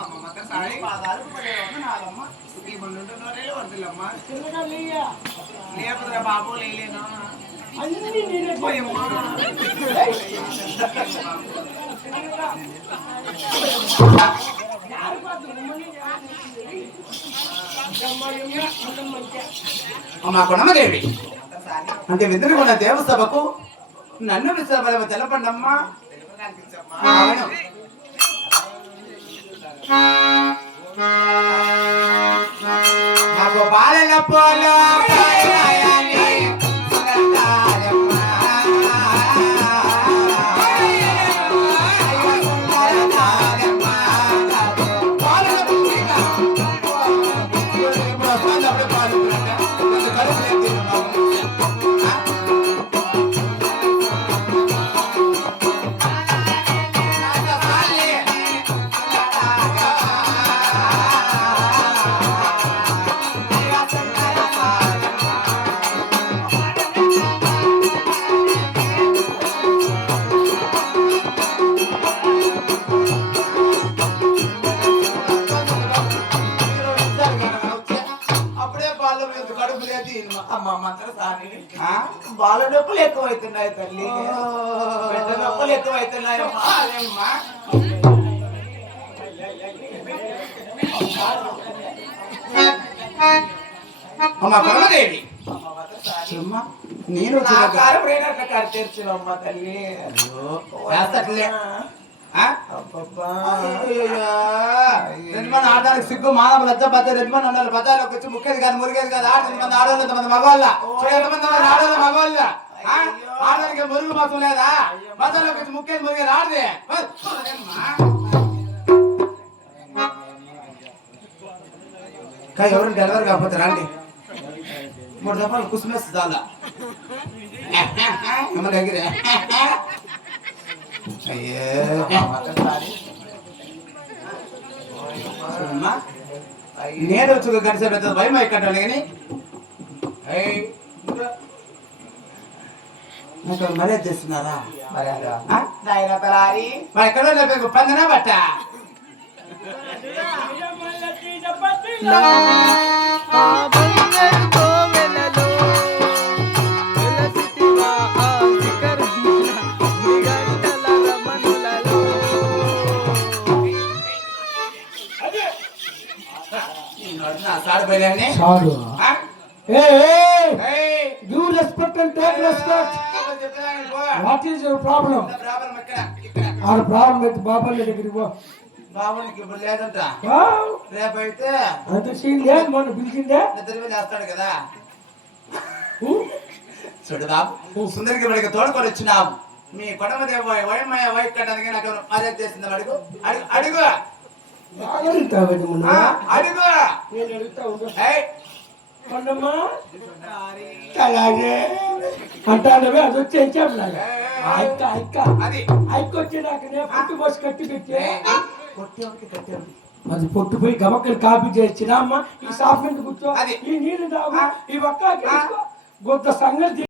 అమ్మ మాత్ర సాయి పాదాలకు పడే వందనాలమ్మ ఈ బండుంటున్నోరే వద్దులమ్మ లేకపోతే బాబు లేలేనా పోయమ్మా అమ్మా కొనమదేవి అంటే విద్రుకున్న దేవసభకు నన్ను విశ్రమ తెలపండమ్మా అవును నాకు బాలల పోలో పాయాలి సుగంధారమ్మ. కడుపు లేదు? బాల నొప్పులు ఎక్కువైతున్నాయి తల్లి పెద్ద నొప్పులు ఎక్కువైతున్నాయి. అమ్మా పరమదేవి అమ్మా, నేను తెరిచినమ్మ తల్లి? అబ్బబ్బా. అయ్యయ్యా. రెండుమంది ఆడడానికి సిగ్గు మానవ లజ్జ బద్ద రెండుమంది ఉండాలి బజార్లోకి వచ్చి ముక్కేది కాదు మురిగేది కాదు ఆడ ఎంతమంది ఆడవాళ్ళు ఎంతమంది మగవాళ్ళ చూడు ఎంతమంది ఉన్నారు ఆడవాళ్ళు మగవాళ్ళ ఆ? ఆడడానికి మురుగు మాత్రం లేదా బజార్లోకి వచ్చి ముక్కేది మురిగేది ఆడది ఎవరు డెలివరీ కాకపోతే రండి మూడు దఫాలు కుసుమేస్తుంది చాలా అమ్మ దగ్గర అయ్యే నేను వచ్చి గడిచే పెద్ద భయం ఎక్కడాలి కానీ. నాకు మర్యాద చేస్తున్నారా? ఎక్కడో పందనా బట్ట. సాడు చాలు! Give respect and take respect. What is your problem. ఆడ ప్రాబ్లం అయితే బాబాల దగ్గరికి పో. బాబునికి ఇప్పుడు లేదంట. వావ్, రేపైతే అంత సీన్ లేదు మొన్న పిలిచిందే. నిద్ర మీద వేస్తాడు కదా. ఊ? చూడు బాబు సుందరికి వాడికి తోడుకొని వచ్చినావు మీ కొడమదేవ వయమయ్య వై కట్టడానికి నాకు మర్యాద చేసింది అడుగు. అడుగు అడుగు. అడుగుతావు అడుగు. నేను అడుగుతా అలాగే. అంటానవే అది వచ్చి ఎంచాములాగా అక్క అక్క అది. అక్క పుట్టు పోసి కట్టి పెట్టే. అది గబక్కలు కాపీ చేసిన అమ్మ ఈ సాఫ్ కూర్చో. ఈ నీళ్ళు తాగు. ఈ ఒక్క గొప్ప సంగతి